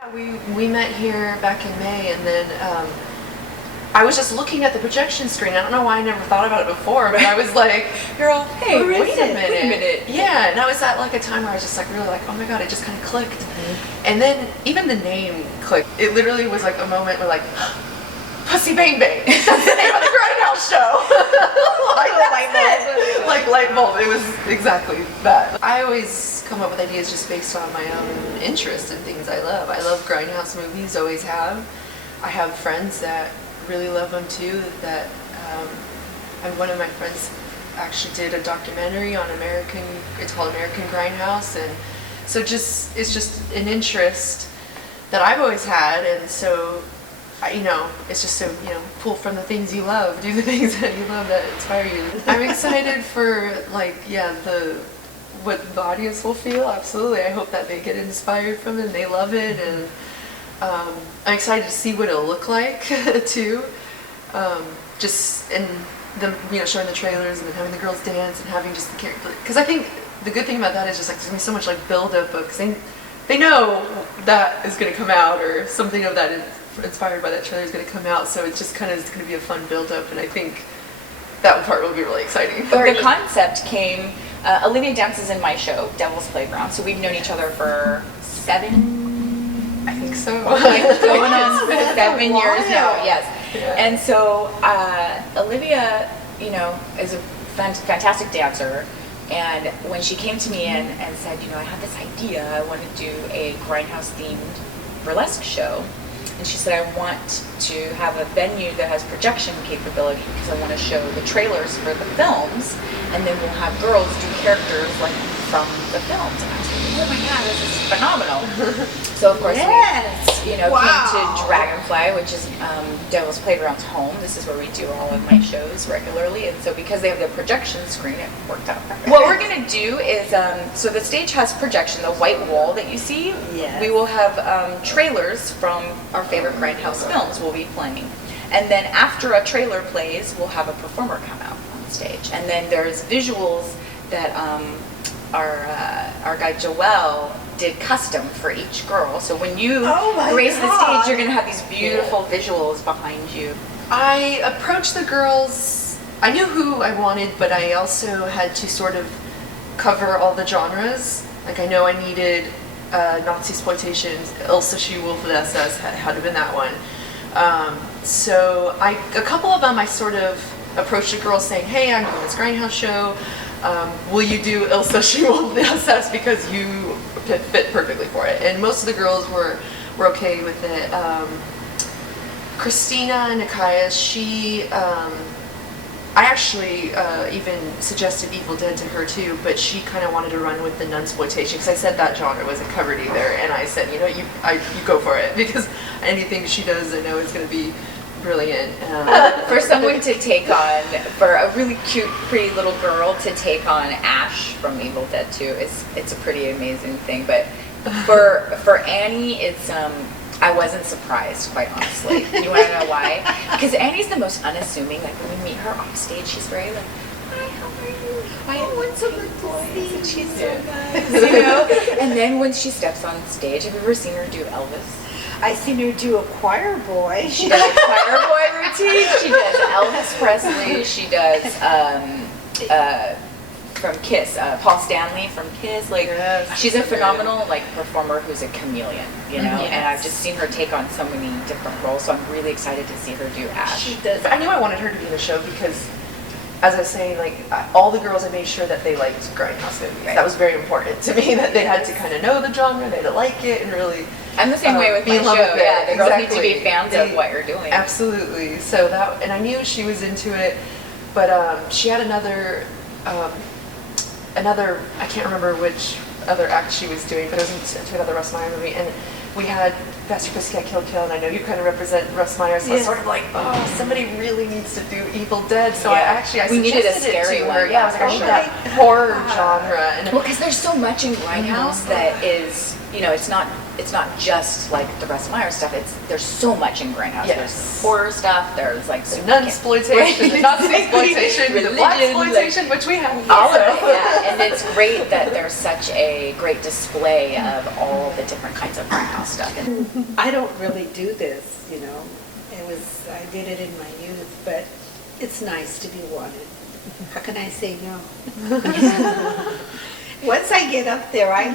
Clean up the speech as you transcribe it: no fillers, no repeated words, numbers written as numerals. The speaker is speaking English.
Yeah, we met here back in May, and then I was just looking at the projection screen. I don't know why I never thought about it before, but I was like, you're all, hey, wait a minute. Yeah, and I was at like a time where I was just like really like, oh my god, it just kind of clicked. Mm-hmm. And then even the name clicked. It literally was like a moment where like, Pussy Bang Bang. That's the name of the grindhouse show. Like light bulb. Like light bulb. It was exactly that. I always come up with ideas just based on my own interest in things I love. I love grindhouse movies, always have. I have friends that really love them too. That and one of my friends actually did a documentary on it's called American Grindhouse, and so it's just an interest that I've always had, and so it's just so, pull from the things you love, do the things that you love that inspire you. I'm excited for what the audience will feel, absolutely. I hope that they get inspired from it and they love it, and I'm excited to see what it'll look like too. Just in them, showing the trailers and then having the girls dance and having just the character. Because I think the good thing about that is just like there's gonna be so much like build up because they know that is gonna come out or something of that inspired by that trailer is going to come out, so it's just kind of going to be a fun build-up, and I think that part will be really exciting. The concept came, Olivia dances in my show, Devil's Playground, so we've known each other for 7, I think so. Going on 7 years now, yes. Yeah. And so Olivia, is a fantastic dancer, and when she came to me and said, I have this idea, I want to do a grindhouse-themed burlesque show. And she said, I want to have a venue that has projection capability because I want to show the trailers for the films, and then we'll have girls do characters like from the films. And I was like, oh my god, this is phenomenal. So of course we came to Dragonfly, which is Devil's Playground's home. This is where we do all of my shows regularly, and so because they have the projection screen, it worked out perfect. What we're going to do is, so the stage has projection, the white wall that you see. Yes. We will have trailers from our favorite grindhouse films will be playing, and then after a trailer plays, we'll have a performer come out on stage, and then there's visuals that our guy Joelle did custom for each girl. So when you grace the stage, you're going to have these beautiful visuals behind you. I approached the girls. I knew who I wanted, but I also had to sort of cover all the genres. Like I know I needed Nazi exploitation, Ilsa She-Wolf of the SS had to have been that one. So a couple of them I sort of approached the girls saying, hey, I'm doing this grindhouse show. Will you do Ilsa She-Wolf of the SS because you fit perfectly for it? And most of the girls were okay with it. Christina Nikaya, I actually even suggested Evil Dead to her too, but she kind of wanted to run with the nunsploitation because I said that genre wasn't covered either, and I said, you go for it because anything she does, I know is going to be brilliant. For someone to take on, for a really cute, pretty little girl to take on Ash from Evil Dead 2, it's a pretty amazing thing. But for Annie, it's I wasn't surprised, quite honestly. You want to know why? Because Annie's the most unassuming. Like when we meet her off stage, she's very like, hi, how are you? What's so good to see? And she's so nice, And then when she steps on stage, have you ever seen her do Elvis? I've seen her do a choir boy. She does a choir boy routine. She does Elvis Presley. She does from Kiss, Paul Stanley from Kiss. Like she's a phenomenal performer who's a chameleon, And I've just seen her take on so many different roles. So I'm really excited to see her do Ash. She does. I knew I wanted her to be in the show because, as I was saying, all the girls, I made sure that they liked grindhouse movies. Right. That was very important to me. That they had to kind of know the genre, they had to like it, and really. I'm the same way with my show. Yeah, the girls need to be fans of what you're doing. Absolutely. So and I knew she was into it, but she had another, I can't remember which other act she was doing, but it was into another Russ Meyer movie, and we had Faster Pussycat Kill Kill, and I know you kind of represent Russ Meyer, so I was sort of like, somebody really needs to do Evil Dead. So I we needed a scary one. Yeah, I was like, I need that horror genre. And well, because there's so much in grindhouse that is, it's not just like the Russ Meyer stuff. There's so much in grindhouse. Yes. There's horror stuff. There's like the nunsploitation, the Nazi exploitation, the black exploitation, which we have. All of it. Yeah, and it's great that there's such a a great display of all the different kinds of grindhouse stuff. And I don't really do this, you know. I did it in my youth, but it's nice to be wanted. How can I say no? Once I get up there, I